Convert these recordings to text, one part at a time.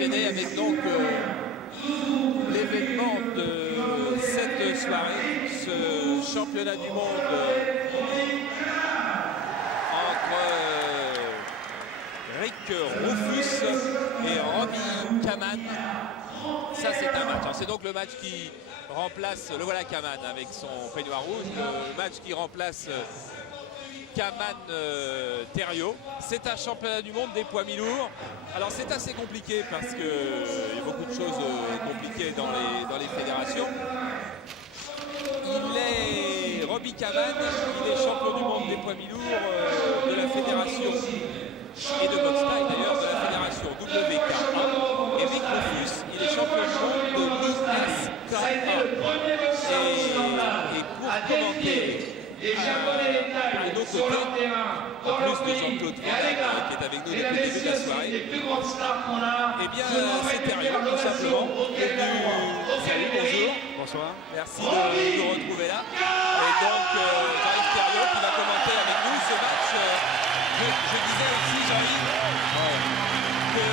enchaîner avec donc l'événement de cette soirée, ce championnat du monde entre Rick Rufus et Robbie Kaman. Ça c'est un match, c'est donc le match qui remplace, le voilà Kaman avec son peignoir rouge, le match qui remplace Kaman Thériault. C'est un championnat du monde des poids mi-lourds. Alors c'est assez compliqué parce qu'il y a beaucoup de choses compliquées dans les fédérations. Robbie Kaman, il est champion du monde des poids mi-lourds de la fédération et de boxe taille d'ailleurs de la fédération WKA. Et Rick Rufus, il est champion du monde de l'ISKA. Et pour commenter à nos côtés, en plus de Jean-Claude Van qui est avec nous depuis le début de la soirée, eh bien c'est Thériault tout simplement. Salut, bonjour. Bonsoir. Merci de nous retrouver là. Et donc Jean-Yves Thériault qui va commenter avec nous ce match. Je disais aussi, Jean-Yves, que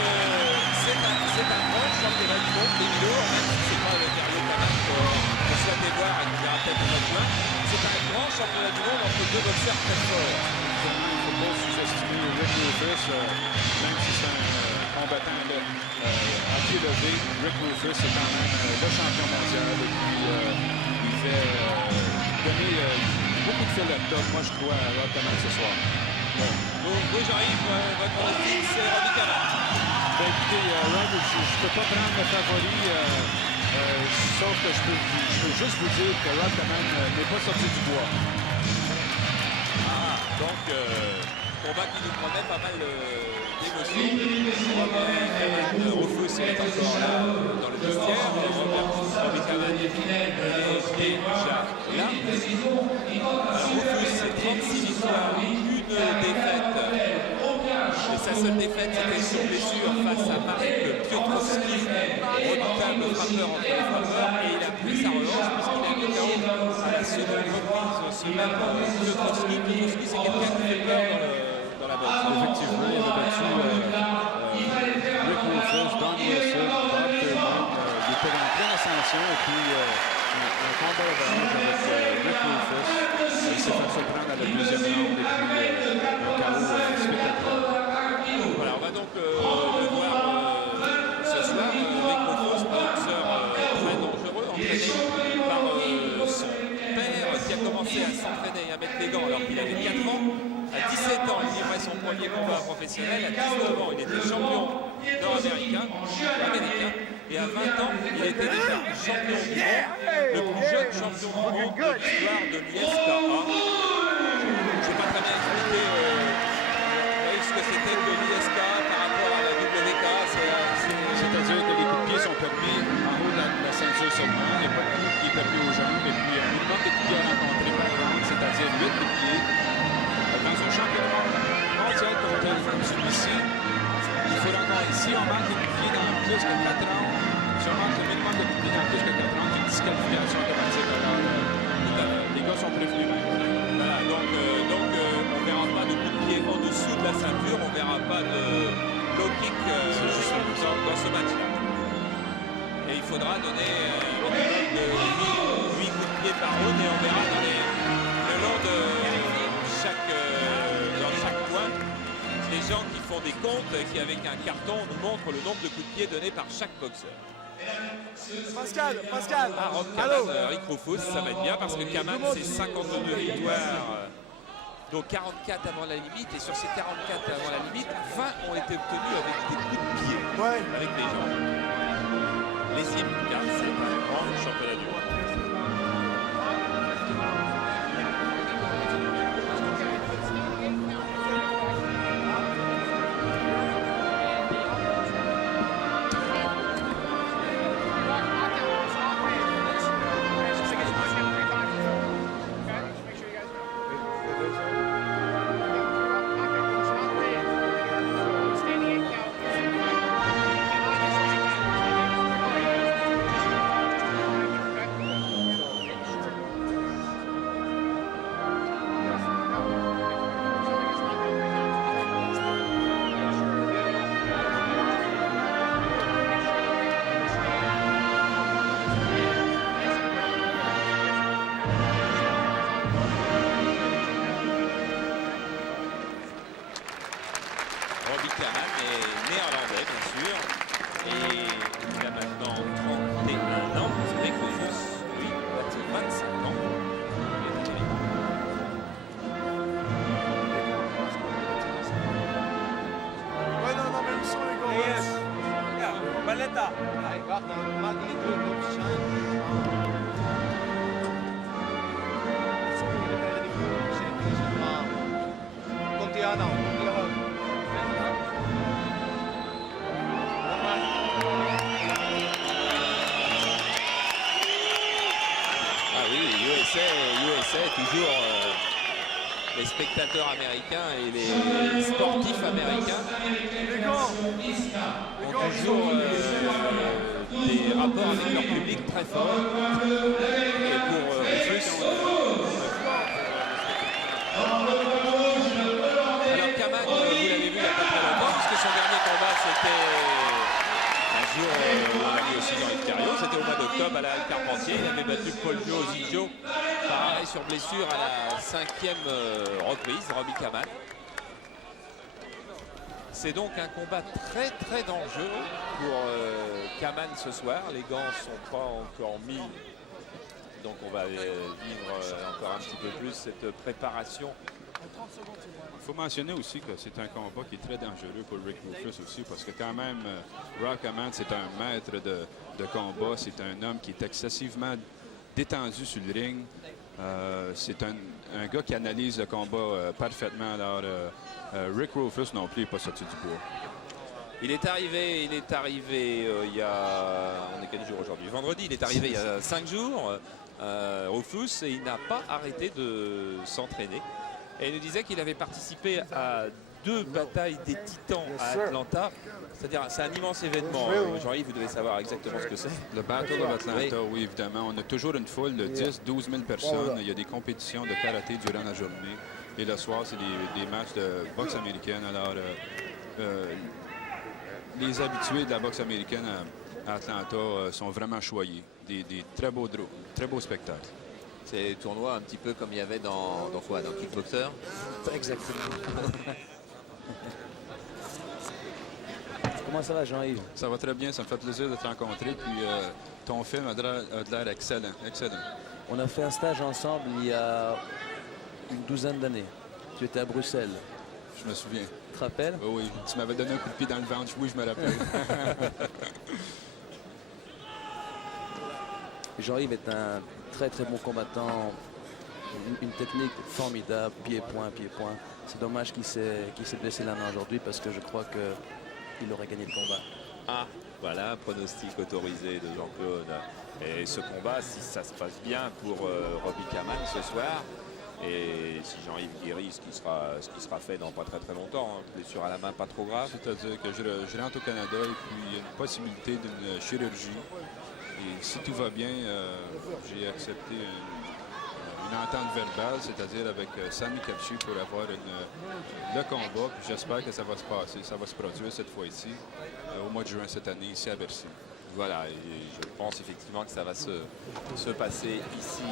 c'est un grand championnat du monde des mi-lourds, même si c'est pas le Thériault Kaman qu'on souhaitait voir et qui verra peut-être au mois de juin. C'est un grand championnat du monde entre deux boxeurs très forts. Il ne faut pas sous-estimer Rick Rufus, même si c'est un combattant à pied levé. Rick Rufus est quand même le champion mondial et puis il fait donner beaucoup de fil à top, moi je crois, à Rob Kaman ce soir. Vous, Jean-Yves, votre pronostic, c'est Robbie Kaman. Ben, écoutez, Rob, je ne peux pas prendre le favori, sauf que je peux juste vous dire que Rob Kaman n'est pas sorti du bois. Donc, combat qui nous promet pas mal d'émotions. Rufus est encore là dans le vestiaire. Robbie Kaman est déjà là. Rufus, c'est 36 victoires, une défaite. Et sa seule défaite, c'était sur blessure face à Marek Piotrowski, redoutable frappeur entre les frappeurs. Et il a pris sa revanche puisqu'il a mis KO à la seconde reprise ce même Piotrowski. Piotrowski, c'est quelqu'un qui fait peur dans la boxe. Effectivement, il avait battu Rick Rufus, Don Wilson, Bob Thurman. Il était en pleine ascension et puis un combat avec Rick Rufus. Il s'est fait surprendre à la deuxième ronde et puis un KO spectaculaire. Voilà, on va donc le voir ce soir. Rick Rufus, boxeur très dangereux, entraîné par son père qui a commencé à s'entraîner et à mettre les gants alors qu'il avait 4 ans. À 17 ans, il livrait son premier combat professionnel. À 19 ans, il était champion nord-américain. Et à 20 ans, il était déjà champion du monde, le plus jeune champion du monde de l'histoire de l'ISKA. Je n'ai pas très bien expliqué ce que c'était que l'ISKA par rapport à la WK. C'est-à-dire que les coups de pied sont permis en haut de la ceinture seulement. Il n'y a pas de coup de pied permis aux jambes. Et puis, un minimum de coups de pied rencontrés par round, c'est-à-dire 8 coups de pied. Dans un championnat mondial comme celui-ci, il faut encore, si on marque des coups de pied dans plus que 4 rounds, si on marque le minimum de coups de pied dans plus que 4 rounds, c'est une disqualification automatique. Alors, les gars sont prévenus même. Voilà, donc on ne verra pas de coups de pied en dessous de la ceinture, on ne verra pas de low kick dans ce match-là. Et il faudra donner un minimum de 8 coups de pied par round et on verra le long de dans chaque point les gens qui font des comptes qui avec un carton nous montrent le nombre de coups de pied donnés par chaque boxeur. Pascal. Rob Kaman, Rick Rufus, ça va être bien parce que Kaman c'est 52 victoires, donc 44 avant la limite, et sur ces 44 avant la limite, 20 ont été obtenus avec des coups de pied, avec les jambes. Les car c'est un grand championnat du monde. Barletta. Nej, Wagner, mag lige gå på design. Så bliver det bare det gode, så det er så meget. Kom til Adam, kom til højre. Ah oui, USA toujours les spectateurs américains et les sportifs américains ont toujours des rapports avec leur public très forts. Et pour Rufus, alors Kaman, vous l'avez vu il n'y a pas très longtemps, puisque son dernier combat c'était un jour, on l'a vu aussi dans Hysterio, c'était au mois d'octobre à la Halle Carpentier. Il avait battu Paul Jo Zijo par arrêt sur blessure à la 5e reprise, Robbie Kaman. C'est donc un combat très très dangereux pour Kaman ce soir. Les gants ne sont pas encore mis, donc on va vivre encore un petit peu plus cette préparation. Il faut mentionner aussi que c'est un combat qui est très dangereux pour Rick Rufus aussi, parce que quand même, Rob Kaman, c'est un maître de combat. C'est un homme qui est excessivement détendu sur le ring. C'est un gars qui analyse le combat parfaitement. Alors, Rick Rufus non plus n'est pas sorti du bois. Il est arrivé il y a... On est quel jour aujourd'hui? Vendredi, il est arrivé il y a 5 jours, Rufus, et il n'a pas arrêté de s'entraîner. Et il nous disait qu'il avait participé à 2 batailles des Titans à Atlanta. C'est-à-dire, c'est un immense événement. Jean-Yves, vous devez savoir exactement ce que c'est. Le Battle of Atlanta, oui, évidemment. On a toujours une foule de 10-12 000 personnes. Il y a des compétitions de karaté durant la journée. Et le soir, c'est des matchs de boxe américaine. Alors, les habitués de la boxe américaine à Atlanta sont vraiment choyés. Des très beaux spectacles. C'est des tournois un petit peu comme il y avait dans quoi? Dans Kickboxer? Exactement. Comment ça va, Jean-Yves? Ça va très bien, ça me fait plaisir de te rencontrer. Puis ton film a de l'air excellent, excellent. On a fait un stage ensemble il y a une douzaine d'années. Tu étais à Bruxelles. Je me souviens. Tu te rappelles? Oh oui, tu m'avais donné un coup de pied dans le ventre. Oui, je me rappelle. Jean-Yves est un très très bon combattant. Une technique formidable, pied-point, pied-point. C'est dommage qu'il s'est blessé la main aujourd'hui parce que je crois qu'il aurait gagné le combat. Ah, voilà, un pronostic autorisé de Jean-Claude. Et ce combat, si ça se passe bien pour Robbie Kaman ce soir, et si Jean-Yves guérit, ce qui sera fait dans pas très très longtemps, blessure à la main pas trop grave. C'est-à-dire que je rentre au Canada et puis il y a une possibilité d'une chirurgie. Et si tout va bien, j'ai accepté une entente verbale, c'est-à-dire avec Sammy Capchu pour avoir le combat. Puis j'espère que ça va se passer, ça va se produire cette fois-ci au mois de juin cette année ici à Bercy. Voilà, et je pense effectivement que ça va se passer ici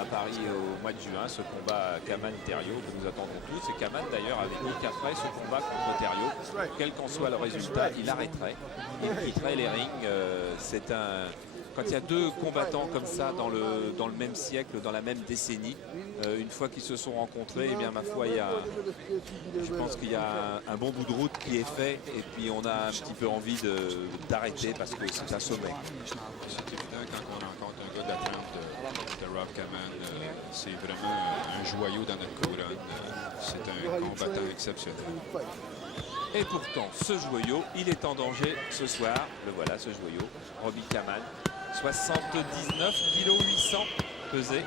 à Paris au mois de juin, ce combat Kaman-Thériault que nous attendons tous. Et Kaman d'ailleurs avait dit qu'après ce combat contre Thériault, quel qu'en soit le résultat, il arrêterait, il quitterait les rings. Quand il y a 2 combattants comme ça dans le même siècle, dans la même décennie, une fois qu'ils se sont rencontrés, eh bien ma foi, je pense qu'il y a un bon bout de route qui est fait et puis on a un petit peu envie d'arrêter parce que c'est un sommet. C'est évident quand on rencontre un gars d'attente de Rob Kaman, c'est vraiment un joyau dans notre couronne. C'est un combattant exceptionnel. Et pourtant, ce joyau, il est en danger ce soir. Le voilà, ce joyau, Robbie Kaman. 79 kg 800 pesé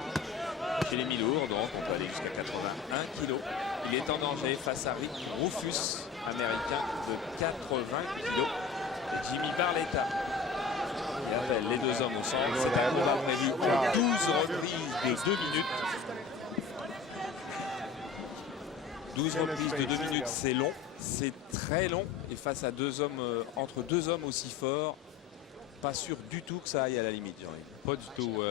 chez les mi-lourds, donc on peut aller jusqu'à 81 kg. Il est en danger face à Rick Rufus, américain de 80 kg. Et Jimmy Barletta. Et rappelle, les 2 hommes au centre, c'est un combat prévu en 12 reprises de 2 minutes. 12 reprises de 2 minutes, c'est long, c'est très long. Et face à 2 hommes, entre 2 hommes aussi forts, pas sûr du tout que ça aille à la limite, Jean-Yves. Pas du tout.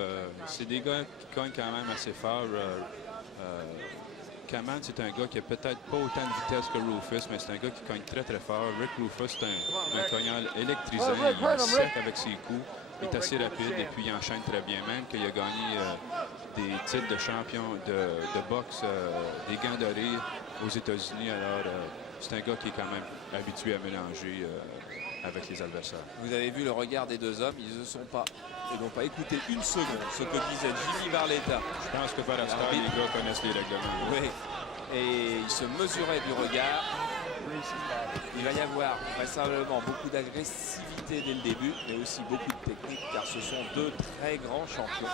C'est des gars qui cognent quand même assez fort. Kaman, c'est un gars qui a peut-être pas autant de vitesse que Rufus, mais c'est un gars qui cogne très très fort. Rick Rufus, c'est un cogneur électrisant. Il est sec avec ses coups. Il est assez rapide et puis il enchaîne très bien. Même qu'il a gagné des titres de champion de boxe, des gants dorés aux États-Unis. Alors, c'est un gars qui est quand même habitué à mélanger avec les adversaires. Vous avez vu le regard des deux hommes, ils n'ont pas écouté une seconde ce que disait Jimmy Barletta. Je pense que par l'instant, les gars connaissent les règlements. Oui, et ils se mesuraient du regard. Il va y avoir vraisemblablement beaucoup d'agressivité dès le début, mais aussi beaucoup de technique, car ce sont deux très grands champions.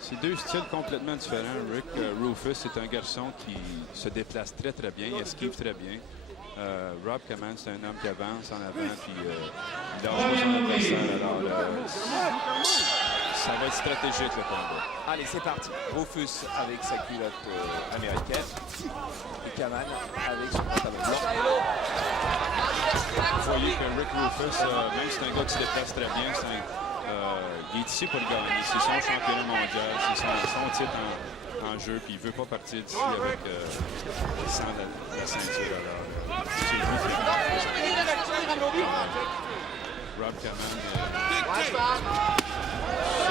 C'est deux styles complètement différents. Rick Rufus, c'est un garçon qui se déplace très très bien, il esquive très bien. Rob Kaman, c'est un homme qui avance en avant, puis il lâche pas son adversaire. Alors, ça va être stratégique le combat. Allez, c'est parti. Rufus avec sa culotte américaine et Kaman avec son pantalon blanc. Vous voyez que Rick Rufus, même si c'est un gars qui se déplace très bien, il est ici pour le gagner. C'est son championnat mondial, c'est son titre en jeu, puis il ne veut pas partir d'ici avec sans la ceinture. Alors, c'est lui qui Rob Kaman se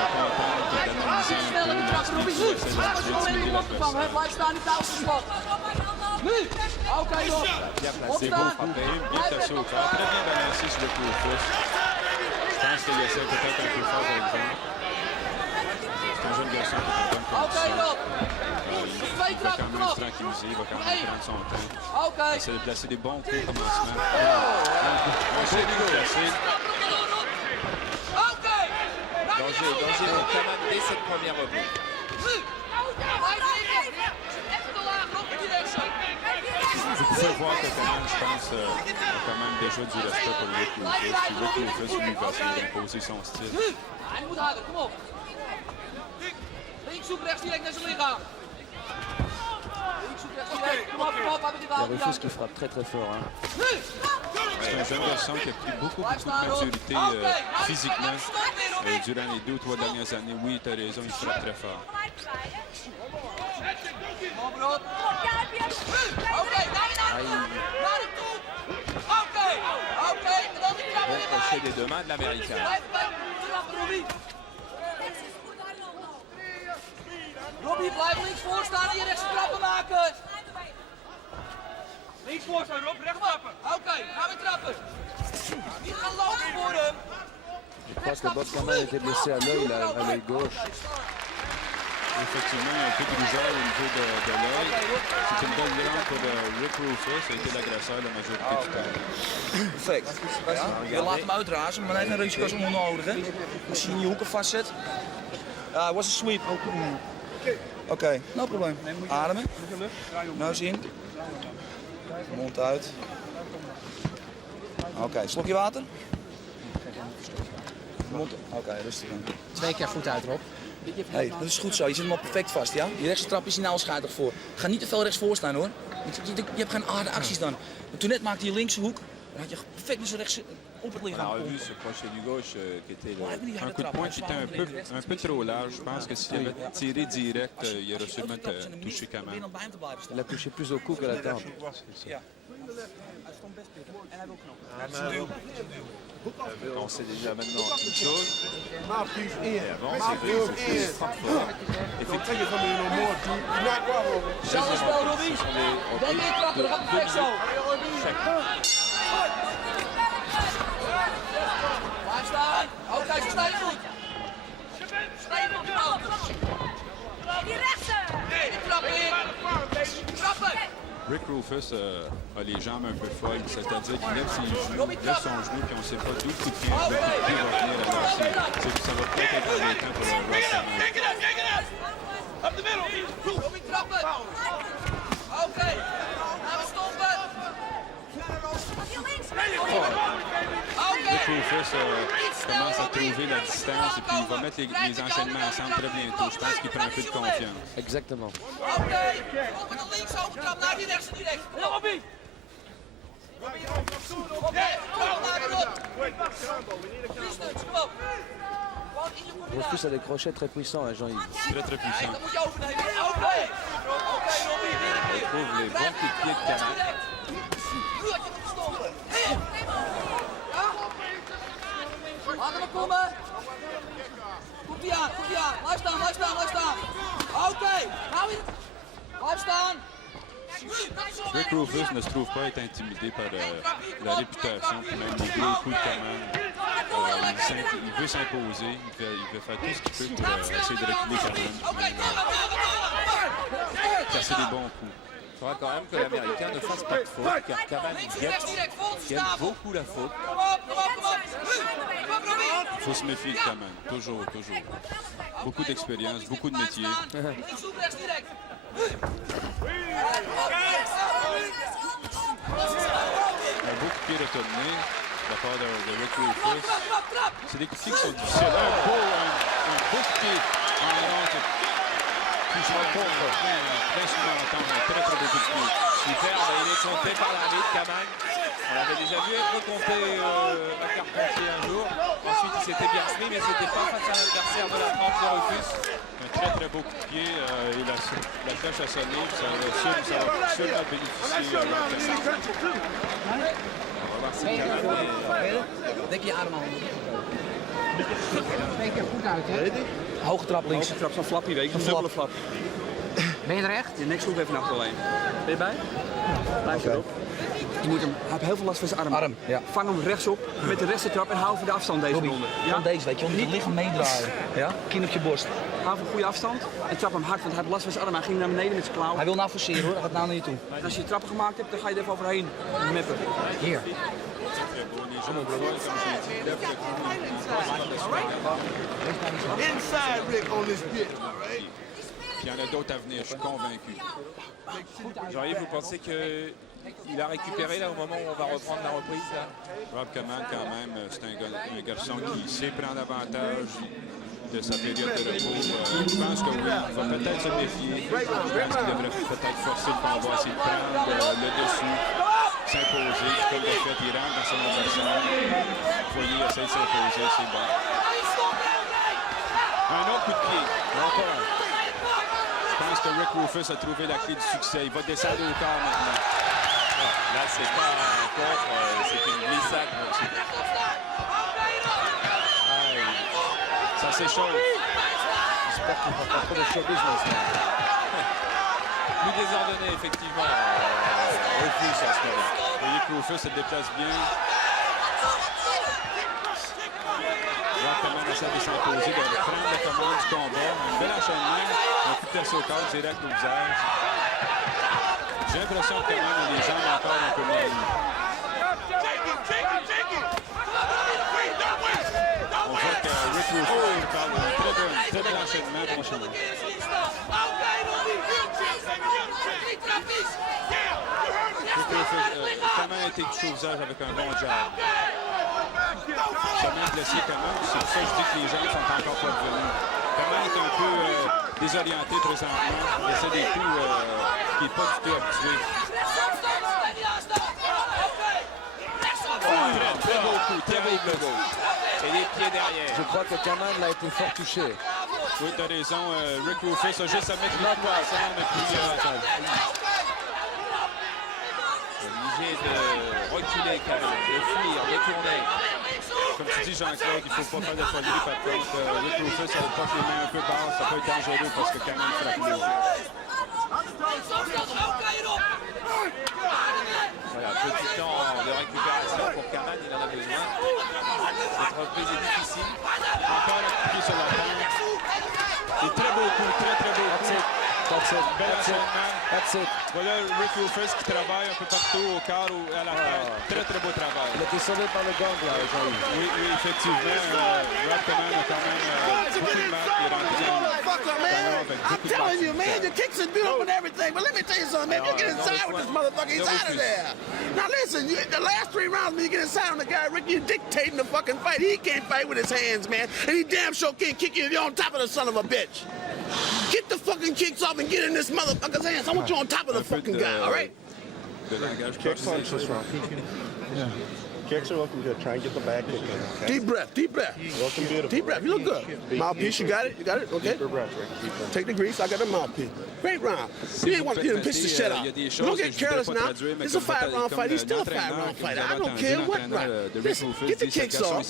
contente d'analyser un peu l'intimider l'adversaire. Bien placé, C'est beau frappé, bien placé au corps, très bien balancé sur le Rufus. Je pense qu'il essaie peut-être un peu fort avec le vent. C'est un jeune garçon qui est en bonne condition. Il va quand même se tranquilliser, il va quand même prendre son temps. Il essaie de placer des bons coups au commencement. Danger pour Kaman dès cette première reprise. Vous pouvez voir que Kaman, je pense, a quand même déjà du respect pour Rick Rufus. Puis Rick Rufus, lui, va essayer d'imposer son style. Il y a Rufus qui frappe très très fort. Hein. C'est un jeune garçon qui a pris beaucoup de maturité physiquement durant les 2 ou 3 dernières années. Oui, tu as raison, il frappe très fort. Bon crochet des deux mains de l'Américain. Robbie, blijf links voor staan en je rechts trappen maken. Links voor staan, Rob, recht trappen. Oké, gaan we trappen. Niet gaan lopen voor hem. Je crois que Bob Kaman était blessé à l'œil, à l'œil gauche. Effectivement, il y a un peu de rougeur au niveau de l'œil. C'est une belle grande pour Rick Rufus. Ça a été l'agresseur la majorité du temps. Perfect. Ja, je laat hem uitrazen, maar hij heeft geen risico's onnodig. Hè? Als je in je hoeken vastzet. Was een sweep. Oké, no probleem. Ademen. Neus in. Mond uit. Oké, slokje water. Mond. Oké, rustig aan. 2 keer goed uit, Rob. Hey, dat is goed zo. Je zit hem al perfect vast, ja? Die rechtse trap is hier nou scheidig voor. Ga niet te veel rechtsvoor staan, hoor. Je hebt geen harde acties dan. Toen net maakte je linkse hoek. Dan had je perfect met zijn rechtse op het On a lichaam. revu ce crochet du gauche qui était le... Un coup de poing qui était un peu trop large. Je pense que s'il avait tiré direct, il aurait sûrement touché Kaman. Il a touché plus au cou que à la tempe. On sait déjà maintenant une chose. Et avant, c'est que c'est frappe fort. Effectivement, Zelfde spel, Robbie. Dan weer trappen, dan gaat het perfect zo. Blijf staan. Oké, zo sta je goed. Sta je goed, man. Die rechter. Nee, die trappen in. Trappen. Rick Rufus a les jambes un peu folles, c'est-à-dire qu'il lève ses genoux, lève son genou, puis on ne sait pas d'où le coup de pied va venir. Alors ça va peut-être être embêtant pour Rob Kaman. Robbie, trappen. Oké, gaan we stoppen. Rick Rufus commence à trouver la distance et puis il va mettre les enchaînements ensemble très bientôt. Je pense qu'il prend un peu de confiance. Exactement. Oké, kom met de links overtrap naar die rechts direct. Robbie. Oké, kom maar erop. Distance, kom op. Rufus a des crochets très puissants, hein, Jean-Yves. Très très puissant. Dat moet je overnemen. Oké, Robbie, weer een keer. trouve les bons coups de pied de Kaman. Nu had je moeten stoppen. Laat hem komen. Komt-ie aan, komt-ie aan. Blijf staan, blijf staan, blijf staan. Oké, nou weer. Blijf staan. Rick Rufus ne se trouve pas être intimidé par la réputation, puis même les gros coups de commande. Il veut s'imposer, il veut faire tout ce qu'il peut pour essayer de reculer Kaman. Casser des bons coups. Il faudra quand même que l'Américain ne fasse pas de faute, car Kaman guette beaucoup la faute. Il faut se méfier de Kaman, toujours. Beaucoup d'expérience, beaucoup de métier. Un beau coup de pied retourné de la part de Rick Rufus. C'est des coups de pied qui sont difficiles. Un beau coup de pied en très souvent entendre un très beau coup de pied. Super, il est compté par l'arbitre Kaman. On l'avait déjà vu être compté à Carpentier un jour. Ensuite, il s'était bien pris, mais c'était pas face à l'adversaire de la 30 de Rufus. Un très beau coup de pied et la cloche a sonné. Ça va sûrement bénéficier. On va voir si Kaman Dek je arm aan. Hoge trap links. Hoge trap, zo'n flappie, weet je, een dubbele flap. Ben je er echt? Je nekschroef even naar achterin. Ben je bij? Blijf erop. Je moet hem, hij heeft heel veel last van zijn arm. Ja. Vang hem rechtsop met de rechtse trap en hou voor de afstand deze ronde. Van deze, weet je, om het lichaam meedraaien. Ja? Kin op je borst. Hou voor een goede afstand en trap hem hard, want hij heeft last van zijn arm. Hij ging naar beneden met zijn klauw. Hij wil nou forceren hoor, hij gaat nou naar je toe. En als je je trappen gemaakt hebt, dan ga je er even overheen meppen. Hier. Inside Rick on this bit. Il y en a d'autres à venir, je suis convaincu. Jean-Yves, vous pensez qu'il a récupéré là au moment où on va reprendre la reprise là? Rob Kaman, quand même, c'est un garçon qui sait prendre avantage de sa période de repos. Je pense que oui, il va peut-être se méfier. Je pense qu'il devrait peut-être forcer le combat, essayer de prendre le dessus, s'imposer. Comme le fait, il rentre dans son adversaire. Vous voyez, il essaie de s'imposer, c'est bon. Un autre coup de pied. Encore un. Je pense que Rick Rufus a trouvé la clé du succès. Il va descendre au corps maintenant. Là, c'est pas un contre, c'est une glissade. Ça s'échauffe. J'espère qu'il ne va pas trop de showbiz maintenant. Plus désordonné, effectivement. Rufus en ce moment. Rick Rufus se déplace bien. Rob Kaman essaie de s'imposer, de prendre la commande du combat. Un bel enchaînement. Un coup de terre au corps direct au visage. J'ai l'impression que Kaman a les jambes encore un peu molles. On voit que Rick Rufus parle d'un très bel enchaînement prochainement. Kaman a été touché au visage avec un bon jab. Jamais blessé Kaman, c'est pour ça que je dis que les gens sont encore pas revenus. Kaman est un peu désorienté présentement. Il essaie des coups qui n'est pas du tout habitué. Très beau coup, très beau coup. Et les pieds derrière. Je crois que Kaman a été fort touché. Oui, tu as raison. Rick Rufus a juste à mettre les coups ensemble et puis Obligé de reculer Kaman, de fuir, de tourner. comme tu dis, Jean-Claude, il ne faut pas faire de folie. Par contre, Rick Rufus, ça porte les mains un peu basses, ça peut être dangereux parce que Kaman frappe lourd. Voilà, petit temps de récupération pour Kaman, il en a besoin. Cette reprise est difficile. Encore un pied sur la pente. Et très beau coup, très beau coup. That's it. Bel enchaînement. That's it. Voilà Rick Rufus qui travaille un peu partout au corps ou à la tête. Très beau travail. Il a été sauvé par le gang là, Jean-Yves. Oui, effectivement. Rob Kaman a quand même beaucoup de marques. Il est rentré dans le Motherfucker, man. I'm telling you, man, your kicks is beautiful and everything, but let me tell you something, man. You get inside with this motherfucker, he's out of there. Now listen, the last 3 rounds, when you get inside on the guy, Rick, you're dictating the fucking fight. He can't fight with his hands, man, and he damn sure can't kick you if you're on top of the son of a bitch. Get the fucking kicks off and get in this motherfucker's hands. I want you on top of the fucking guy, all right? De langage Kick punches, corporel. Yeah. Kicks are looking good. Try and get the back kick in. Okay? Deep breath, deep breath. Looking beautiful. Deep breath, you look good. Mouthpiece, you got it? You got it? Okay. Deeper breath, Rick. Deeper. Take the grease, I got the mouthpiece. Great round. You ain't want to pitch the shit out. Don't get careless now. It's a 5-round fight. He's still a 5-round fighter. I don't care what round. Listen, get the kicks off.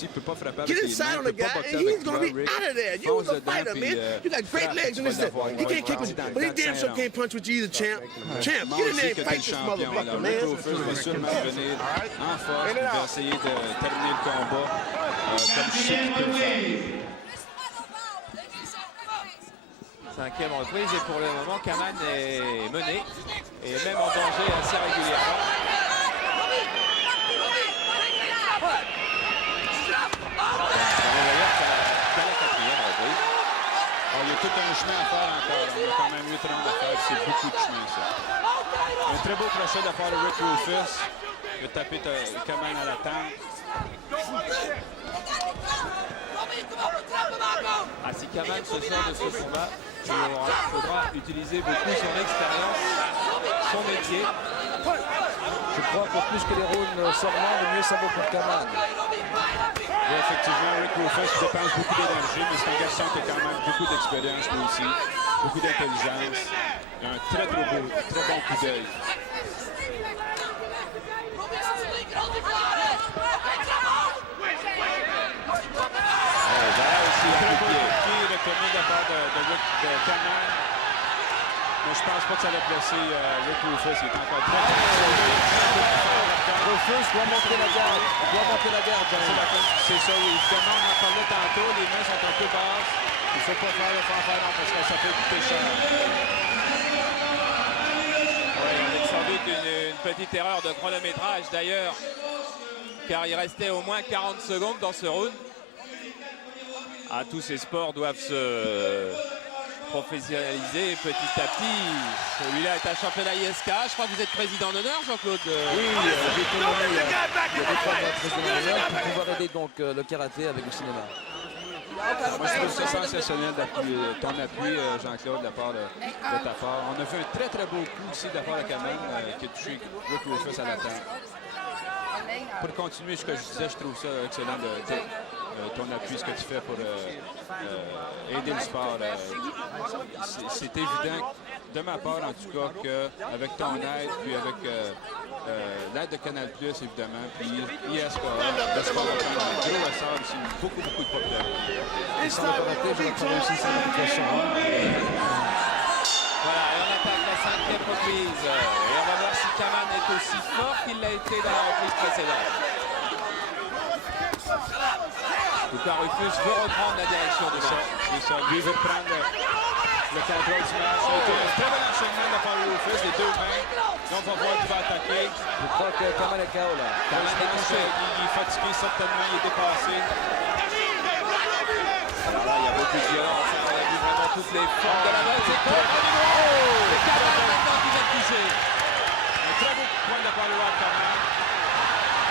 Get inside on the guy, and he's going to be out of there. You was a fighter, man. You got great legs and this. He can't kick with you, but he damn sure can't punch with you either, champ. Champ, get in there and fight this motherfucker, man. Va sûrement revenir en force et va essayer de terminer le combat comme je sais qu'il peut le faire. 5e reprise et pour le moment Kaman est mené et même en danger assez régulièrement. Il y a tout un chemin à faire encore. On a quand même 8 rounds à faire. C'est beaucoup de chemin, ça. Un très beau crochet de la part de Rick Rufus. Il a tapé Kaman à la tente. Ah, si Kaman se sort de ce combat, il faudra utiliser beaucoup son expérience, son métier. Je crois que plus que les rounds s'augmentent, mieux ça vaut pour Kaman. Oui, effectivement, Rick Rufus dépense beaucoup d'énergie, mais c'est un garçon qui a quand même beaucoup d'expérience, lui aussi. Beaucoup d'intelligence. Il a un très bon coup d'œil. Voilà aussi Très beau coup de pied réclamé de la part de Kaman. Mais je pense pas que ça va blesser Rick Rufus. Il est encore très Rufus doit monter la garde. Il doit monter la garde. C'est ça, oui. Évidemment, on en parlait tantôt. Les mains sont un peu basses. Il ne faut pas faire le fanfaron parce que ça peut coûter cher. Oui, avec sans doute une petite erreur de chronométrage d'ailleurs, car il restait au moins 40 secondes dans ce round. Ah, tous ces sports doivent se professionnaliser petit à petit. Celui-là est un championnat ISK. Je crois que vous êtes président d'honneur, Jean-Claude. Oui, j'ai été nommé il y a 2-3 ans président d'honneur pour pouvoir aider donc le karaté avec le cinéma. Moi, je trouve ça sensationnel ton appui, Jean-Claude, de la part de ta part. On a fait un très, très beau coup ici de la part de Kaman qui a touché Rick Rufus à la tête. Pour continuer ce que je disais, je trouve ça excellent ton appui, ce que tu fais pour aider le sport. C'est évident, de ma part en tout cas, qu'avec ton aide, puis avec l'aide de Canal+, évidemment, puis ISK, le sport va prendre un gros essor aussi, beaucoup de popularité. Et sans le karaté, je vais travailler aussi sur l'application. Voilà, et on attaque la 5e reprise. Et on va voir si Kaman est aussi fort qu'il l'a été dans la reprise précédente. En tout cas, Rufus veut reprendre la direction du match. C'est ça, lui veut prendre le contrôle du match. Un très bel enchaînement de la part de Rufus, les deux mains. Donc on va voir qui va attaquer. Je crois que Kaman est KO là. Je pense qu'il est fatigué certainement, il est dépassé. Alors là, il y a beaucoup de violence. On a vu vraiment toutes les formes de la balle. C'est quoi? C'est Kaman maintenant qui vient de toucher. Un très beau point de la part de Rob Kaman.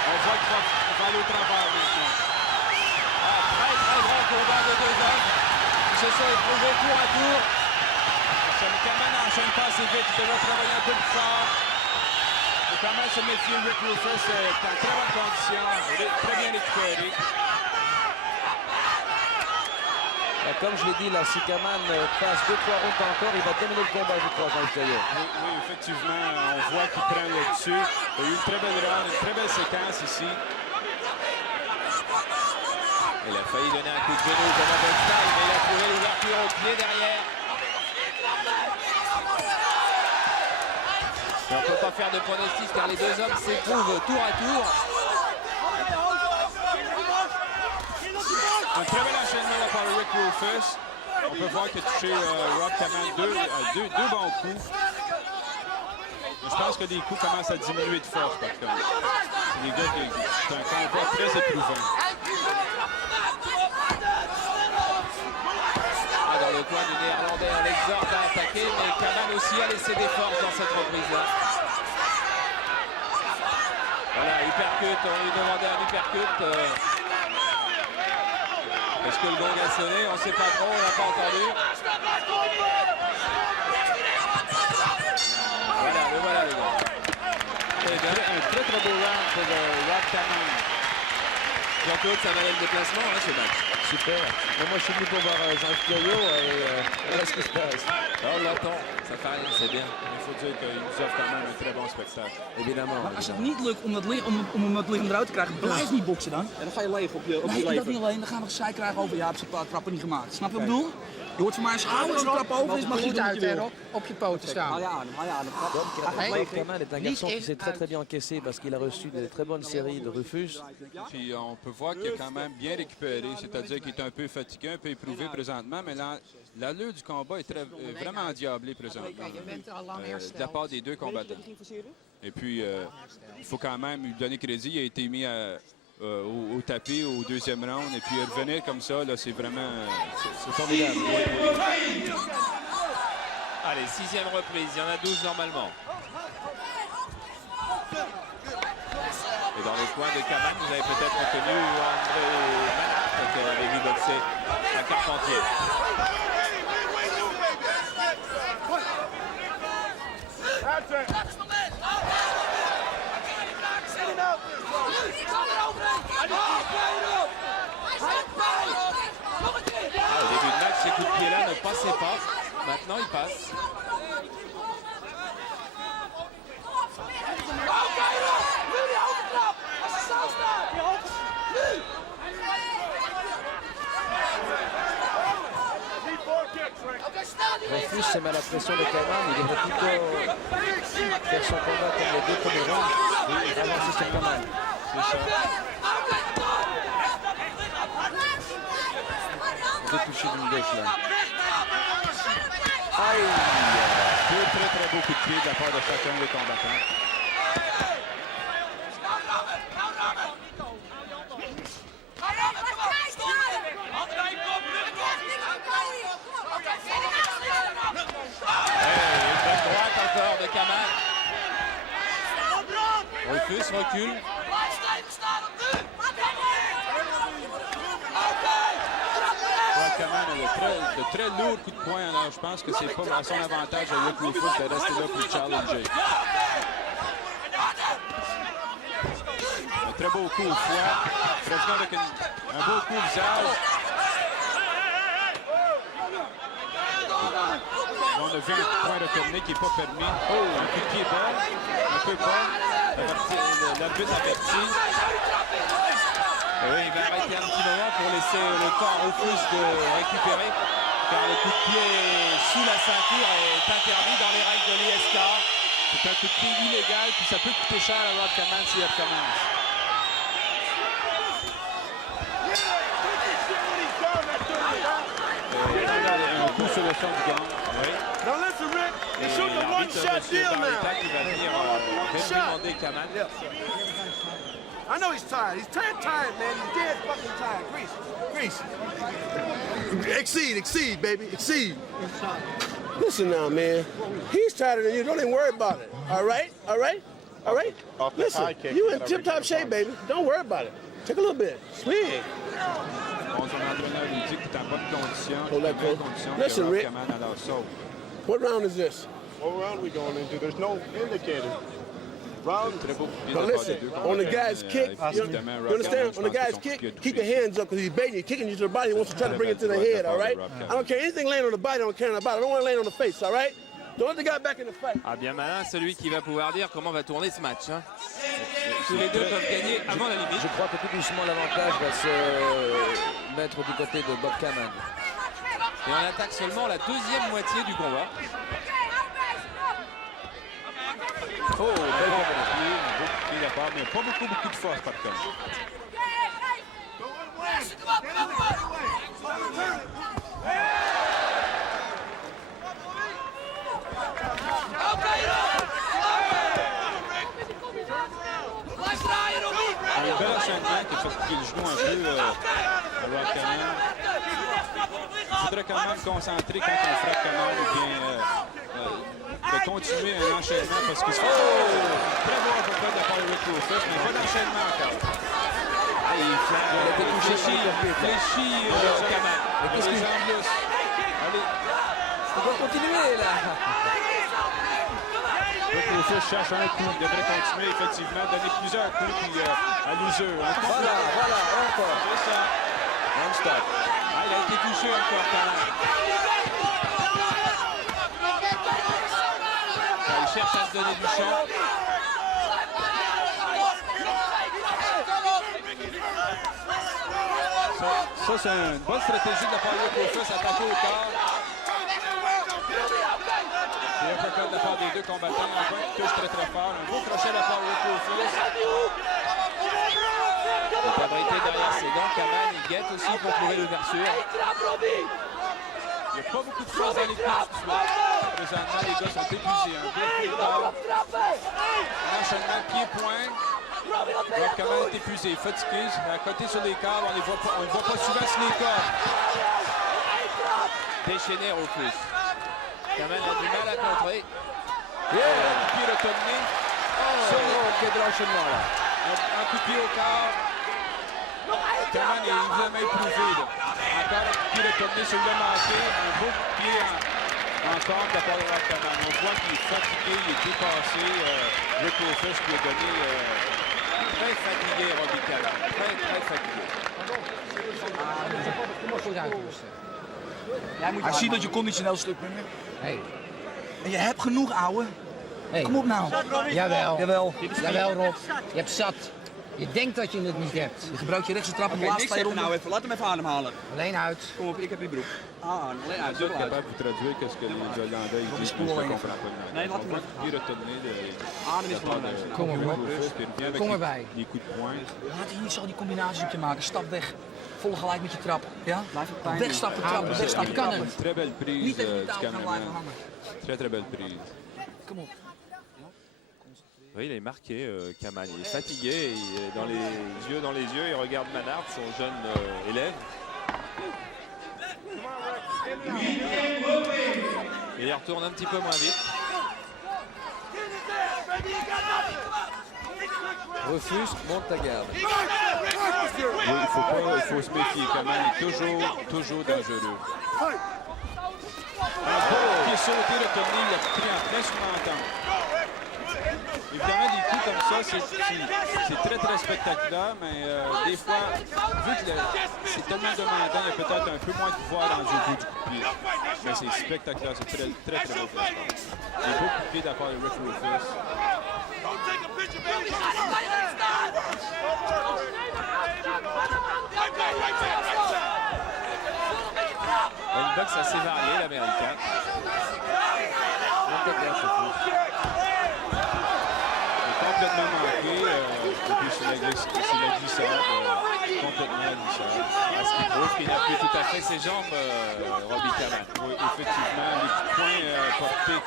On voit qu'il va aller au travers maintenant. Très grand combat de deux hommes qui se sont éprouvés tour à tour. Kaman n'enchaîne pas assez vite, il devrait travailler un peu plus fort. Il faut quand même se méfier. Rick Rufus est en très bonne condition, très bien récupéré. Comme je l'ai dit, là, si Kaman passe 2-3 rounds encore, il va dominer le combat, je crois, Jean Taillot. Oui, effectivement, on voit qu'il prend le dessus. Il y a eu une très belle round, une très belle séquence ici. Il a failli donner un coup de genou comme un bon style, mais il a trouvé l'ouverture au pied derrière. Et on ne peut pas faire de pronostic car les deux hommes s'éprouvent tour à tour. Un très bel enchaînement de la part de Rick Rufus. On peut voir qu'il a touché Rob Kaman deux bons coups. Mais je pense que les coups commencent à diminuer de force par contre. Les gars, c'est un combat très éprouvant. Dans le coin du Néerlandais, on l'exhorte à attaquer, mais Kaman aussi a laissé des forces dans cette reprise-là. Voilà, uppercut, on lui demandait un uppercut. Est-ce que le gong a sonné? On ne sait pas trop, on n'a pas entendu. Voilà, le voilà le gong. Un très beau round pour Rob Kaman. Jean-Claude, ça valait le déplacement, hein, ce match. Super. Mais moi, je suis venu pour voir Jean-Yves Caillot et voilà ce qui se passe. On l'attend, ça fait rien, c'est bien. Il faut dire qu'il nous offre quand même un très bon spectacle. Évidemment. Maar als het niet lukt om hem het lichaam eruit te krijgen, blijf niet boksen dan. En dan ga je leeg op je Nee, dat leven. niet alleen. Dan gaan we gezeik krijgen over, ja, heb ze een paar trappen niet gemaakt. Snap je wat ik bedoel? Je hoort van mij een schouder, als een trap over is, mag je doen wat je wil. Op je poten staan. Haal je adem, haal je adem. Kamal est un garçon qui s'est très très bien encaissé parce qu'il a reçu de très bonnes séries de refus. Puis on peut voir qu'il a quand même bien récupéré, c'est-à-dire qu'il est un peu fatigué, un peu éprouvé présentement, mais l'allure du combat est vraiment endiablée présentement, de la part des deux combattants. Et puis, il faut quand même lui donner crédit, il a été mis au tapis au deuxième round, et puis revenir comme ça, là, c'est vraiment c'est formidable. Allez, 6e reprise, il y en a 12 normalement. Et dans le coin de Kaman, vous avez peut-être reconnu André Manat, qui avait vu boxer à Carpentier. Au début de match, ces coups de pied-là ne passaient pas. Maintenant, ils passent. Refus se met à la pression de Kaman. Il devrait plutôt faire son combat comme les deux premiers rounds et avancer sur Kaman. Deux touchés d'une gauche là. Aïe! Deux très beaux coups de pied de la part de chacun des combattants. Une bonne droite encore de Kaman. Refus, recule. Kaman a de très lourds coups de poing, alors je pense que c'est pas à son avantage à Rick Rufus de rester là pour le challenger. Un très beau coup au foie, président avec un beau coup au visage. On a vu un point retourné qui n'est pas permis. Un coup de pied bas, un peu bas. L'arbitre averti. Oui, il va arrêter un petit moment pour laisser le temps à Rufus de récupérer, car le coup de pied sous la ceinture est interdit dans les règles de l'ISK. C'est un coup de pied illégal, puis ça peut coûter cher à Rob Kaman s'il recommence. Un coup sur le son du gant. Oui. Now listen, Rick. Et It's shooting a l'arbitre, one-shot M. deal now. Barretta, qui va venir réprimander Kaman. I know he's tired. He's tired, man. He's dead fucking tired. Grease. Exceed, baby. Exceed. Listen now, man. He's tighter than you. Don't even worry about it. All right? Off the Listen, high kick, you you in gotta tip-top reach that shape, baby. Don't worry about it. Take a little bit. Swing. Bon, son entraîneur lui dit qu'il est en bonne condition, qu'il Hold est en that bonne close. condition, Listen, que Rob Rick. Kaman à leur sauve. What round is this? What round we going into? There's no indicator. Round. Très beau coup de pied Now de la part des listen, deux on the combattants, guy's mais, kick, évidemment, you Rob understand? Kaman, On the je pense guy's que son kick, pied de keep your pied. hands up because he's baiting you, kicking you to the body. He wants to try to bring it to the head, all right? I don't care anything laying on the body, I don't care on the body. I don't want to lay on the face, all right? Don't let the guy back in the fight. Ah, bien malin, celui qui va pouvoir dire comment va tourner ce match. Hein. Tous les deux peuvent gagner avant la limite. Je crois que tout doucement l'avantage va se mettre du côté de Bob Kaman. Et on attaque seulement la deuxième moitié du combat. Oh, bel coup de pied de la part, mais pas beaucoup de force par contre. Un bel enchaînement qui fait qu'il joue un peu à Rob Kaman. Il faudrait quand même concentrer quand on frappe Kaman ou bien de continuer un enchaînement parce que c'est très bon à peu près de la part de Rick Rufus, mais pas d'enchaînement encore. Et il a été touché, fléchi Kaman. Mais qu'est-ce qu'il En plus. Allez. On va continuer là. Rick Rufus cherche un coup. Il devrait continuer, effectivement, donner plusieurs coups puis, à Loser. Voilà, encore. C'est ça. Non-stop. Ah, il a été touché encore quand même. Il cherche à se donner du champ. Ça, c'est une bonne stratégie de la part de Rick Rufus, attaquer au corps. Et un peu de la part des deux combattants. Un point qui touche très très fort. Un beau crochet de la part de Rick Rufus. Il est abrité derrière ses dents. Kaman, il guette aussi pour trouver l'ouverture. Il n'y a pas beaucoup de force dans les coups. Présentement, les gars sont épuisés. Un beau coup de corps. Un enchaînement pied-point. Rob Kaman est épuisé, fatigué. À côté sur les câbles, on ne le voit pas souvent sur les cordes. Déchaîné Rufus. Kaman a du mal à contrer. Pied retourné. Quel enchaînement là. Un coup de pied au corps. Kaman est évidemment éprouvé. Encore un coup de pied retourné sur le manqué. Un beau coup de pied encore de la part de Rob Kaman. On voit qu'il est fatigué, il est dépassé. Rick Rufus lui a donné... Très fatigué, Robbie Kaman. Très fatigué. Hij ziet dat je conditioneel een stuk minder. Hey. En je hebt genoeg, ouwe. Hey. Kom op nou. Jawel. Jawel. Jawel, Rob. Je hebt zat. Je denkt dat je het niet hebt. Je gebruikt je rechtse trap in de laatste twee ronden. even. Laat hem even ademhalen. Alleen uit. Kom op, ik heb je broek. Alleen uit. Vous êtes capable de traduire ce que les Hollandais disent, je ne comprends pas. Nee, laat On hem voit even. qu'il retourné de Adem is belangrijk. Kom op, Rob. Rufus, puis il revient avec Kom erbij. les coups de poing. Laat hier zo die combinaties op je maken. Stap weg. Volg gelijk met je trap. Ja? Wegstappen, trappen, Je wegstappen, kan trappen. hem. Très belle prise Niet even du die touw gaan blijven cameraman. hangen. Très très belle prise. Kom op. Oui, il est marqué, Kaman. Il est fatigué, il est dans les yeux, il regarde Manhart, son jeune élève. Et il retourne un petit peu moins vite. Rufus, monte ta garde. Oui, il faut se méfier. Kaman est toujours dangereux. Un beau pied sauté, retourné, il a pris en plein sur menton. Évidemment, des coups comme ça, c'est très très spectaculaire, mais des fois, vu que c'est tellement demandant, il y a peut-être un peu moins de pouvoir dans le bout du coup de pied. Mais c'est spectaculaire, c'est très très très beau. Des beaux coups de pied de la part de Rick Rufus. Une boxe assez variée, l'américain. Complètement manqué, et puis c'est la glissade, complètement la glissade. Ce qui prouve qu'il n'a plus tout à fait ses jambes, Robbie Kaman. Oui, effectivement, les coups de poing portés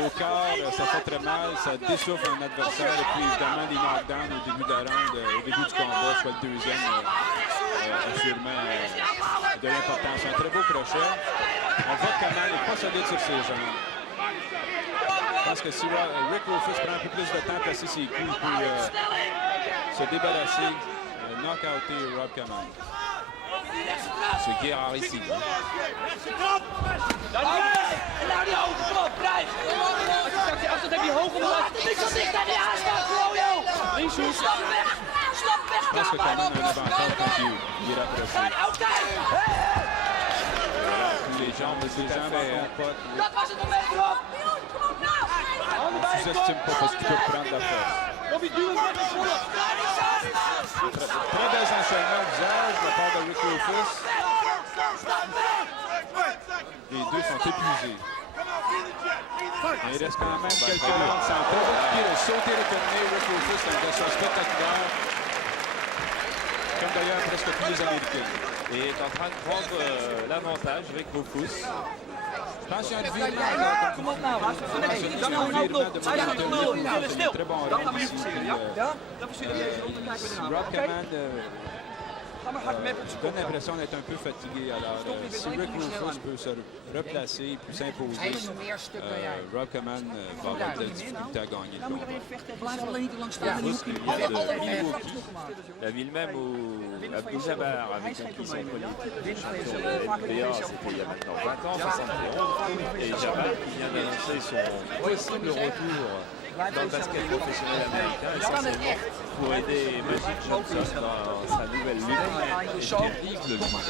au corps, ça fait très mal, ça dessouffle un adversaire, et puis évidemment les knockdowns au début de la ronde, au début du combat, soit le deuxième, assurément de l'importance. Un très beau crochet. On voit que Kaman n'est pas solide sur ses jambes. Je pense que si Rick Rufus prend un peu plus de temps à placer ses coups, il peut se débarrasser, knockouter Rob Kaman. Ce Guerrard ici. En nou die hoge knop, blijf! Als dat heb je hoog omlaag. Ik zal dicht aan die aanstaan, Froyo! Stap weg! Stap weg, Je pense que Kaman a un avantage quand il est rapproché. Oké! Les jambes de ses jambes en compote. Dat was het moment, Rob! On ne sous-estime pas parce qu'il peut prendre la force. Très belles enchaînements au visage de la part de Rick Rufus. Les deux sont épuisés. Mais il reste quand même quelques rounds sans trop de sauter retourner. Rick Rufus, c'est un gars spectaculaire. Comme d'ailleurs presque tous les Américains. Et est en train de prendre l'avantage, Rick Rufus. Je pense qu'il y a un virement. Kom op nou. Il y a un virement de momentum. C'est un très bon round ici. Rob Kaman donne l'impression d'être un peu fatigué. Alors, si Rick Rufus peut se replacer et puis s'imposer, Rob Kaman va avoir de la difficulté à gagner le combat. Blijf alleen niet te lang staan. Rufus qui vient de Milwaukee, la ville même où Abdou Jabbar avait conquis son premier champion de la NBA, c'était il y a maintenant 20 ans, 71, et Jabbar qui vient d'annoncer son possible retour dans le basket professionnel américain, essentiellement pour aider Magic Johnson dans sa nouvelle lutte terriblement.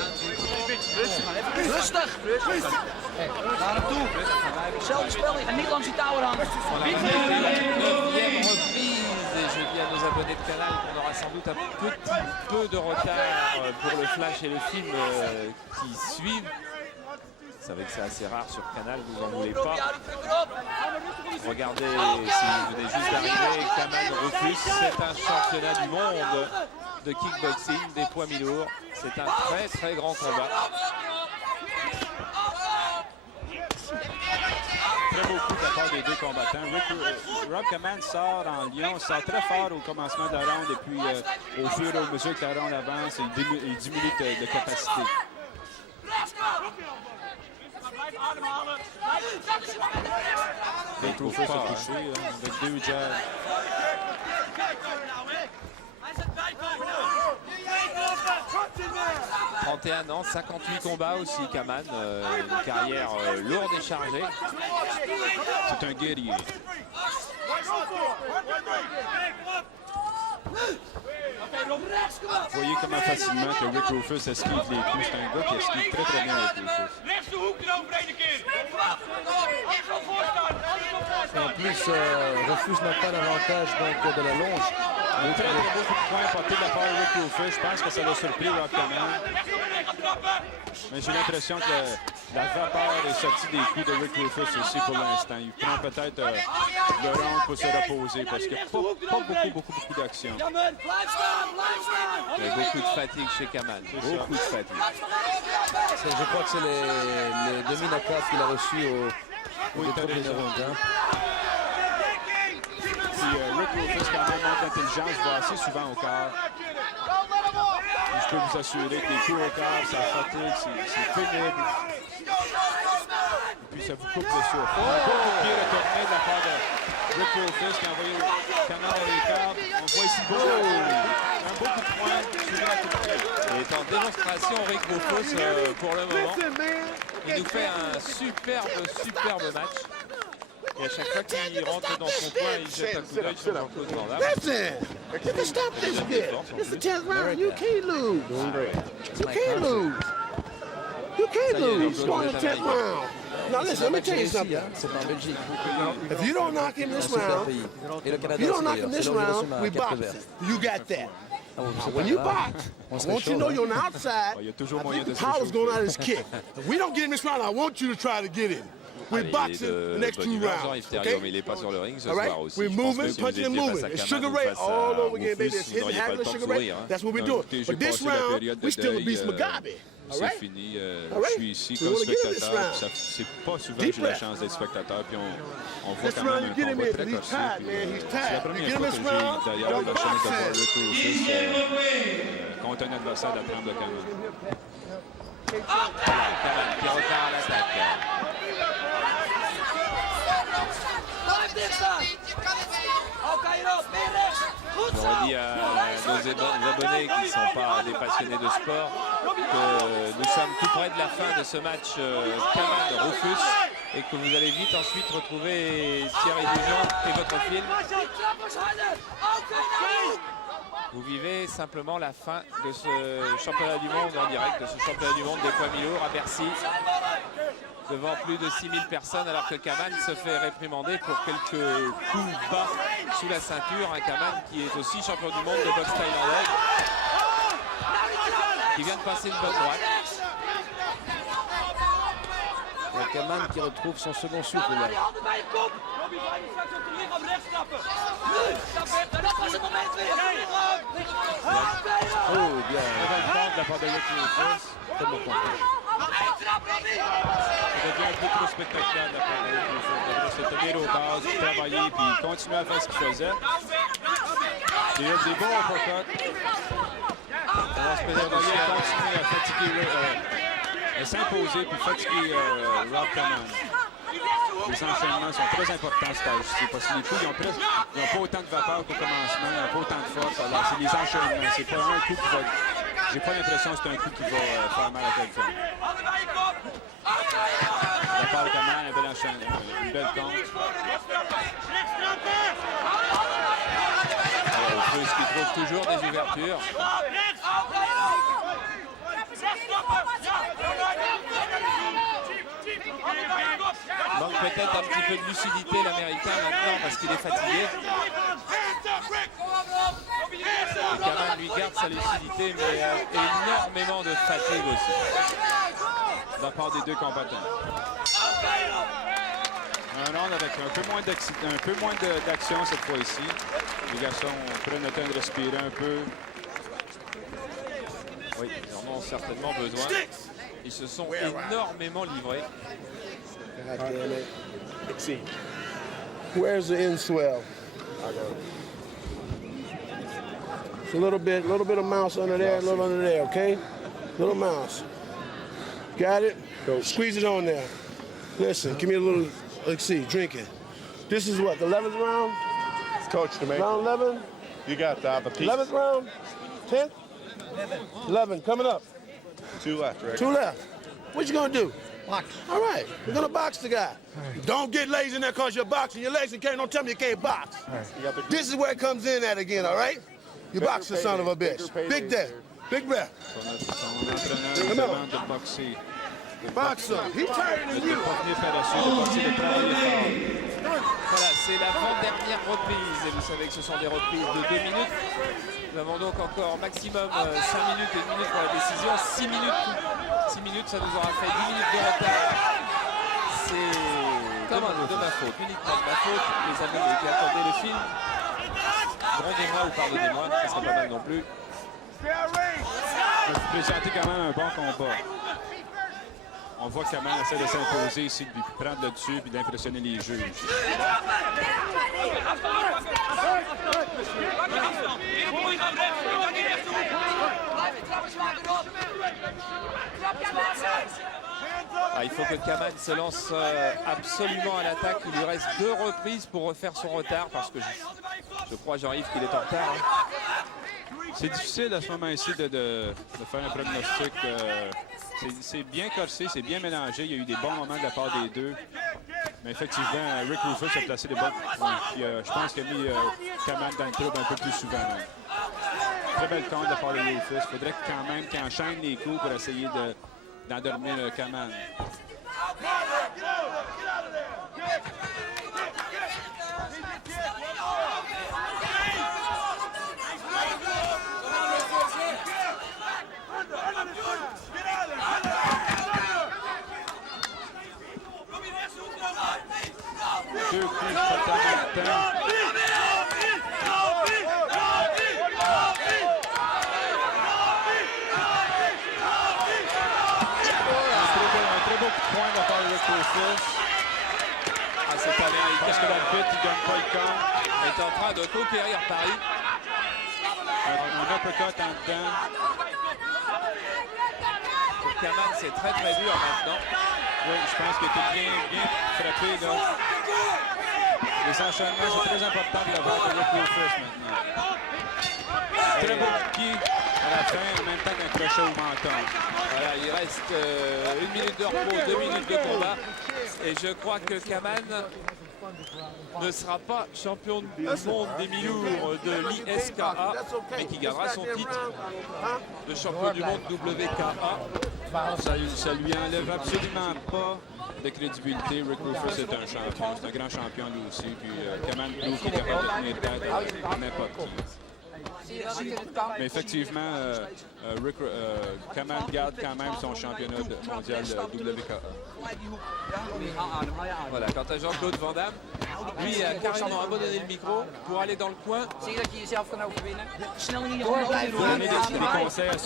Rustig. Naar hem toe. Hetzelfde spel, je gaat niet langs die touwen hangen. On a répété la 9e reprise et je dis à nos abonnés de Canal qu'on aura sans doute un petit peu de retard pour le flash et le film qui suivent. Vous savez que c'est assez rare sur Canal, vous en voulez pas. Regardez, si vous venez juste d'arriver, Kaman Rufus, c'est un championnat du monde de kickboxing, des poids mi-lourds. C'est un très très grand combat. Très beau coup de la part des deux combattants. Rob Kaman sort en lion, sort très fort au commencement de la ronde et puis au fur et à mesure que la ronde avance, il diminue de capacité. Il trouve pas touché avec deux jabs. 31 ans, 58 combats aussi, Kaman. Une carrière lourde et chargée. C'est un guerrier. Vous voyez comment facilement que Rick Rufus esquive les coups. C'est un gars qui esquive très très bien avec Rufus. En plus, Rufus n'a pas l'avantage donc de la longe. Un très beau coup de poing porté de la part de Rick Rufus. Je pense que ça l'a surpris Rob Kaman. Mais j'ai l'impression que la vapeur est sortie des coups de Rick Rufus aussi pour l'instant. Il prend peut-être le round pour se reposer parce qu'il n'y a pas beaucoup d'action. Il y a beaucoup de fatigue chez Kaman. Beaucoup de fatigue. Je crois que c'est les demi-knockouts qu'il a reçus au premier round. Puis Rick Rufus, quand même, manque d'intelligence, va assez souvent au corps. Je peux vous assurer que les coups au corps, ça fatigue, c'est pénible. Et puis ça vous coupe le souffle. Un beau coup de pied retourné de la part de Rick Rufus qui a envoyé Kaman dans les cordes. On voit ici un beau coup de poing suivi d'un coup de pied. Il est en démonstration, Rick Rufus, pour le moment. Il nous fait un superbe match. Et à chaque fois qu'il rentre dans son coin, il jette un coup d'œil sur Jean-Claude Van Damme. Listen, you can stop this bit. It's the 10th round. You can't lose. You can't lose. You can't lose. You're in the 10th round. Now listen, let me tell you something. C'est en Belgique. If you don't knock him this Super round, pays. Et le if Canada you don't aussi, knock him d'ailleurs. this C'est là où il round, reçoit we ma carte box. verte. You got that. Ah, bon, c'est When pas you grave. box, On I serait want you to chaud, know hein. you're on the outside. Il y a toujours I moyen think de the se power's going out of his chauffer. kick. If we don't get him this round, I want you to try to get him. We're Il est boxing de the next bonne 2 humeur, rounds. Jean-Yves Thériault, Okay? mais il n'est pas sur le ring ce All right? soir aussi. We're Je pense moving, que si vous punching and étiez moving. face à It's Kaman Sugar ou Ray face à all over again, baby. Rufus, It's vous hitting n'auriez pas having le a temps de Sugar Ray. sourire. That's what we're Non, doing. écoutez, j'ai But this passé la round, période de we still deuil, beast Mugabe. All C'est right? fini. All Je right? suis ici We comme wanna get in this spectateur. round. C'est pas souvent Deep que j'ai la breath. chance d'être spectateur. Puis on voit This quand round, même you un get him combat in, très he's corsé. tired, puis, man, he's c'est tired. la You première get him fois que this j'ai round, d'ailleurs don't la chance de voir box Rick Rufus contre un adversaire de la trempe de Kaman. Kaman qui repart à l'attaque. Blijf dit staan. Oké, hierop. Meer rechts. Goed Je zo. redis à nos abonnés qui ne sont pas des passionnés de sport que nous sommes tout près de la fin de ce match Kaman-Rufus et que vous allez vite ensuite retrouver Thierry Dujon et votre film. Trappers harder. Oké, nou. Vous vivez simplement la fin de ce championnat du monde en direct, de ce championnat du monde des poids mi-lourds à Bercy, devant plus de 6000 personnes, alors que Kaman se fait réprimander pour quelques coups bas sous la ceinture. Un Kaman qui est aussi champion du monde de boxe thaïlandaise, qui vient de passer une bonne droite. Le Kaman qui retrouve son second souffle là. Die handen bij je kop. Robbie, ga je straks op de lichaam rechts trappen. Nu. Stap weg. Dat was het moment weer. Lichaam. Oh, bien. Très bonne frappe de la part de Rick Rufus. Très bon contact. Eén trap, Robbie. Ça devient un peu trop spectaculaire de la part de Rick Rufus. Il devrait se tenir aux bases, travailler, puis continuer à faire ce qu'il faisait. Il y a des bons uppercuts. On va se pédaler à continuer à fatiguer, à s'imposer puis fatiguer Rob Kaman. Les enchaînements sont très importants cet âge-ci parce que les coups, ils n'ont pas autant de vapeur qu'au commencement, ils n'ont pas autant de force. Alors, c'est les enchaînements. C'est pas un coup qui va... J'ai pas l'impression que c'est un coup qui va faire mal à quelqu'un. Handen bij je kop. Oké, La part de Kaman, un bel enchaînement, une belle compte. rechts trappen. trouve toujours des ouvertures. Manque peut-être un petit peu de lucidité l'Américain maintenant parce qu'il est fatigué. Et Kaman lui garde sa lucidité mais énormément de fatigue aussi. De la part des deux combattants. Un round avec un peu moins d'action cette fois-ci. Les garçons prennent le temps de respirer un peu. Oui, ils en ont certainement besoin. Ils se sont énormément livrés. God damn it. See. Where's the in swell? It's a little bit of mouse under there, a little under there, okay? Little mouse. Got it? Squeeze it on there. Listen, give me a little, let's see, drink it. This is what, the 11th round? Coach, to make Round 11? you got the piece. 11th round? 10th? 11, coming up. 2 left, right? 2 left. What you gonna do? Box. All right, we're gonna box the guy. Don't get lazy in there because you're boxing your legs and can't. Don't tell me you can't box. This is where it comes in at again, all right? You box the son of a bitch. Big day. Big breath. Son entraîneur demande de boxer. Box him. He's tired De than ne you. pas venir par la suite, de boxer, de travailler fort. Voilà, c'est l'avant-dernière reprise et vous savez que ce sont des reprises de 2 minutes. Nous avons donc encore maximum 5 minutes et 1 minute pour la décision. 6 minutes. 6 minutes, ça nous aura fait 10 minutes de retard. C'est de ma faute, uniquement de ma faute. Les amis qui attendaient le film, grondez-moi ou pardonnez-moi, ça serait pas mal non plus. Il faut présenter quand même un bon combat. On voit que Kaman essaie de s'imposer ici, de lui prendre le dessus et d'impressionner les juges. Ah, il faut que Kaman se lance absolument à l'attaque. Il lui reste 2 reprises pour refaire son retard parce que je crois, Jean-Yves, qu'il est en retard. C'est difficile à ce moment-ci de faire un pronostic. C'est bien corsé, c'est bien mélangé. Il y a eu des bons moments de la part des deux. Mais effectivement, Rick Rufus a placé des bons points. Puis, je pense qu'il a mis Kaman dans le trouble un peu plus souvent. Même. Très belle compte de la part de Rufus. Il faudrait quand même qu'il enchaîne les coups pour essayer d'endormir Kaman. Deux coups, pas tant de temps. Un très beau coup de poing de la part de Rick Rufus. Ah, c'est américain. Parce que l'arbitre, il ne donne pas le camp. Il est en train de conquérir Paris. Un uppercut en dedans. Pour Kaman, c'est très dur maintenant. Oui, je pense qu'il était bien frappé. Là. Les enchaînements, c'est très important de l'avoir de Rick Rufus maintenant. Très beau pied à la fin, en même temps qu'un crochet au menton. Voilà, il reste 1 minute de repos, 2 minutes de combat. Et je crois que Kaman ne sera pas champion du monde des mi-lourds de l'ISKA, mais qui gagnera son titre de champion du monde WKA. Ça lui enlève absolument pas de crédibilité. Rick Rufus est un champion, c'est un grand champion lui aussi. Puis Kaman prouve qu'il est capable de tenir tête à n'importe qui. Mais effectivement, Kaman garde quand même son championnat mondial de WKA. Voilà, quant à Jean-Claude Van Damme, lui a carrément abandonné le micro pour aller dans le coin. Donner des conseils à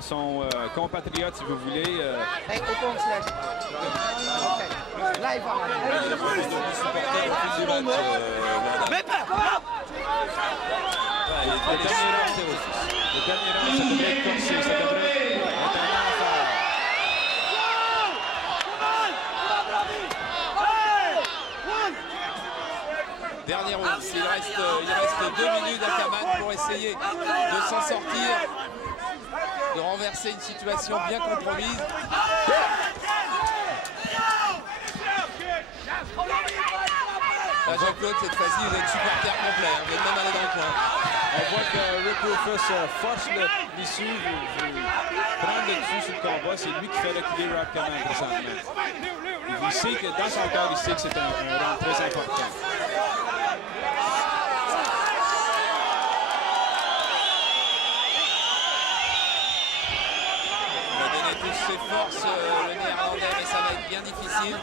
son compatriote, si vous voulez. Le dernier round, ça devrait être corsé, ça devrait être un enfer. Dernier round, il reste 2 minutes à Kaman pour essayer de s'en sortir, de renverser une situation bien compromise. Jean-Claude, cette fois-ci, vous êtes supporter complet, vous êtes même allé dans le coin. On voit que Rick Rufus force l'issue, veut prendre le dessus sur le combat. C'est lui qui fait reculer Rob Kaman présentement. Il sait que dans son corps, il sait que c'est un round très important. Il va donner toutes ses forces, le Néerlandais, mais ça va être bien difficile.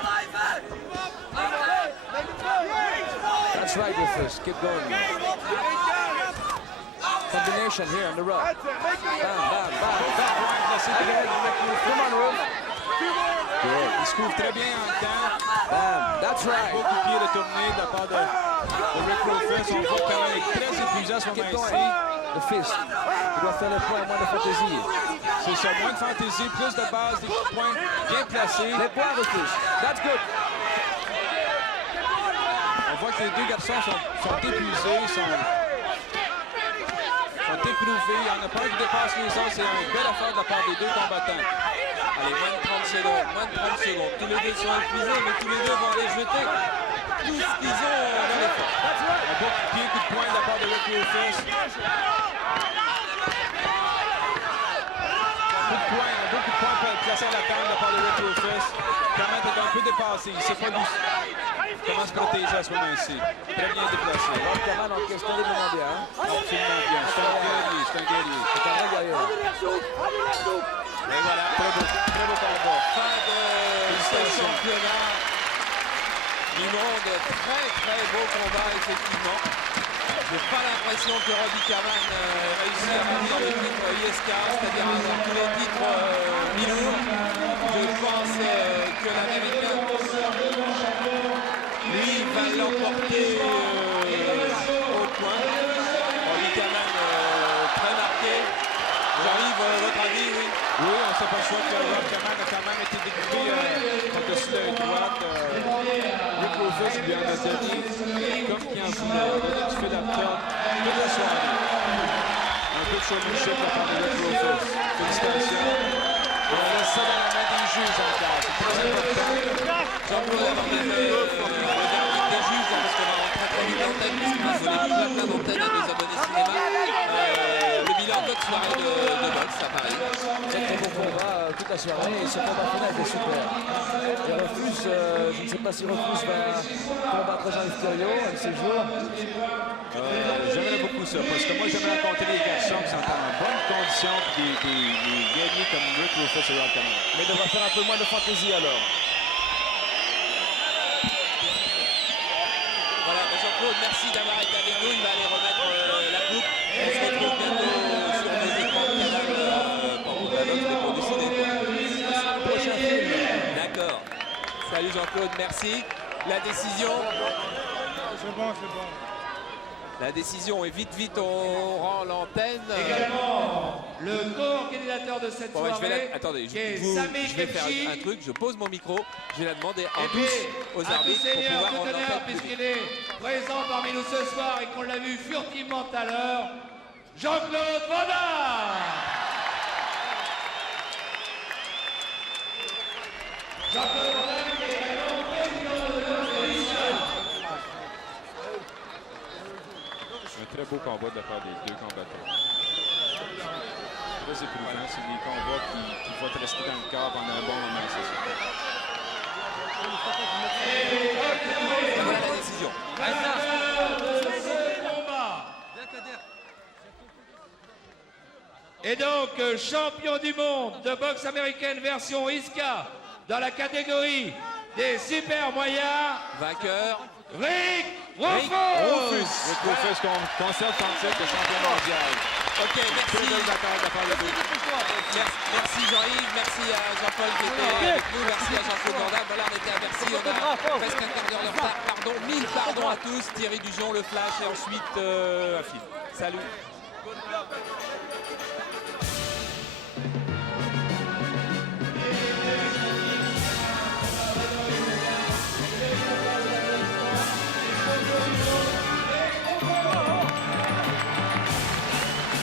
That's right, Rufus. Keep going. Combination here on the rope. Bam, bam, bam, bam. Come on, Ruf. Il se couvre très bien en temps. Bam, that's right. Beaucoup de pieds retournés de la part de Rick Rufus. On voit quand même très épuisant ce Keep moment-ci. going. The fist. Tu dois faire le point, moins de fantaisie. C'est ça, moins de fantaisie, plus de base, des coups de poing bien placés. Les points, Rufus. That's good. On voit que les deux garçons sont épuisés, sont éprouvés. Il n'y en a pas un qui dépasse les autres. C'est un bel effort de la part des deux combattants. Allez, moins de 30 secondes, moins de 30 secondes. Tous les deux sont épuisés, mais tous les deux vont aller jeter tout ce qu'ils ont dans les forces. Un beau coup de pied, coup de poing de la part de Rick Rufus. Un beau coup de poing placé à la table de la part de Rick Rufus. Kaman est un peu dépassé. Il ne sait pas comment se protéger à ce moment-ci. Très bien déplacé. Rob Kaman encaisse terriblement bien. Absolument bien. C'est un guerrier. C'est un guerrier. C'est un vrai guerrier. Et voilà, Très beau combat. fin de ce championnat du monde. Très beau combat, effectivement. Je n'ai pas l'impression que Robbie Kaman réussit à avoir le titre ISK, c'est-à-dire avoir tous les titres Milou. Je pense que l'Américain, lui, va l'emporter au point. Robbie Kaman très marqué. J'arrive, votre avis, oui. Oui, on s'aperçoit que Rob Kaman a quand même été découpé par-dessus la droite. Rick Rufus lui en a donné comme qui en voulait. Il a donné du fil à retordre toute la soirée. Un peu de showmanship de la part de Rick Rufus. Félicitations. On laisse ça dans la main des juges encore. C'est très important. Jean-Claude, avant de le verdict des juges, parce qu'on va rentrer très vite d'antenne, puisqu'il faut les déjà plein d'antennes à nos abonnés cinéma. Le bilan de notre soirée de boxe à Paris. Très très beau combat toute la soirée et ce combat final était super. Et Rufus, je ne sais pas si Rufus va combattre Jean-Yves Thériault un de ces jours. J'aimerais beaucoup ça, parce que moi j'aimerais rencontrer des garçons qui sont en bonne condition, puis des guerriers comme Rick Rufus et Rob Kaman. Mais il devra faire un peu moins de fantaisie alors. Voilà, Jean-Claude, merci d'avoir été avec nous. Il va aller remettre la coupe. On se retrouve bientôt sur nos écrans de canal pour la boxe, mais pour décider. Prochain film. D'accord. Salut Jean-Claude, merci. La décision. C'est bon, c'est bon. La décision est vite, on rend l'antenne. Également, le co-organisateur de cette Bon, ouais, soirée, attendez, qui est je Sami vais faire Khedji. un truc, je pose mon micro, je vais la demander en Et puis, douce aux à tous arbitres pour seigneurs, pouvoir tout rendre honneur, l'antenne. puisqu'il est présent parmi nous ce soir et qu'on l'a vu furtivement tout à l'heure, Jean-Claude Vaudin. Jean-Claude Vaudin, qui est également président de l'organisation. Un très beau combat de la part des deux combattants. Très éprouvant, c'est des combats qui vont rester dans le corps pendant un bon moment, c'est ça. Et voilà la décision. Et donc, champion du monde de boxe américaine version ISCA dans la catégorie des super moyens, Vainqueur. Rick Rick Rufus. Rick Rufus conserve son titre de champion mondial. Ok, Très merci. belle bataille de la part des deux. Merci Jean-Yves, merci à Jean-Paul qui était avec nous, merci à Jean-Claude Vandal. Voilà, on était à Bercy, on a presque un quart d'heure de retard. Pardon, 1000 pardons à tous. Thierry Dujon, le flash et ensuite un film. Salut.